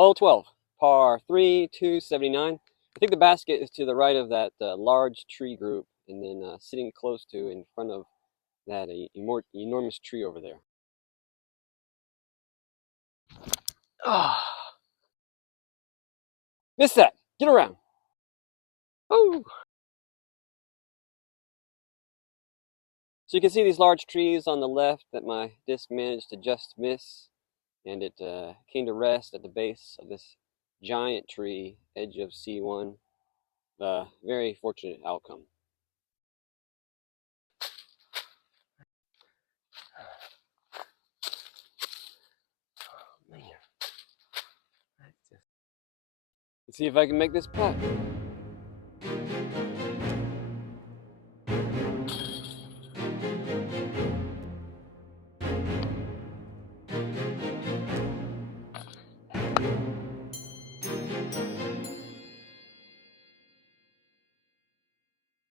Hole 12, par 3, 279. I think the basket is to the right of that large tree group, and then sitting close to in front of that enormous tree over there. Ah, missed that. Get around. Oh. So you can see these large trees on the left that my disc managed to just miss, and it came to rest at the base of this giant tree, edge of C1. Very fortunate outcome. Man, let's see if I can make this putt.